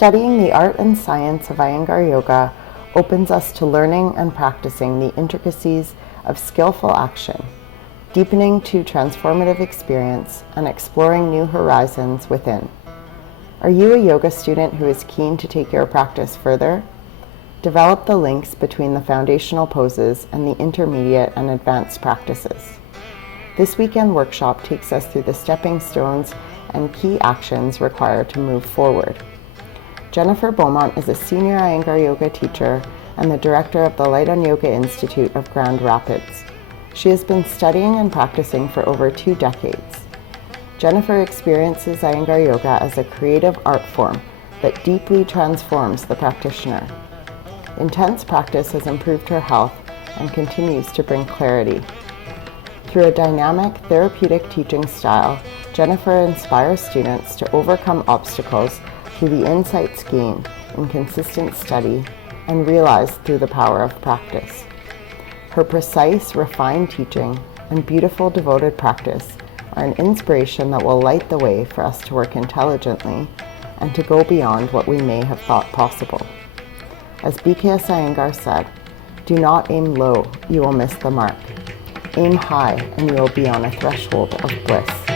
Studying the art and science of Iyengar Yoga opens us to learning and practicing the intricacies of skillful action, deepening to transformative experience, and exploring new horizons within. Are you a yoga student who is keen to take your practice further? Develop the links between the foundational poses and the intermediate and advanced practices. This weekend workshop takes us through the stepping stones and key actions required to move forward. Jennifer Beaumont is a senior Iyengar Yoga teacher and the director of the Light on Yoga Institute of Grand Rapids. She has been studying and practicing for over 2 decades. Jennifer experiences Iyengar Yoga as a creative art form that deeply transforms the practitioner. Intense practice has improved her health and continues to bring clarity. Through a dynamic, therapeutic teaching style, Jennifer inspires students to overcome obstacles through the insights gained in consistent study and realized through the power of practice. Her precise, refined teaching and beautiful, devoted practice are an inspiration that will light the way for us to work intelligently and to go beyond what we may have thought possible. As B.K.S. Iyengar said, "Do not aim low, you will miss the mark. Aim high and you will be on a threshold of bliss."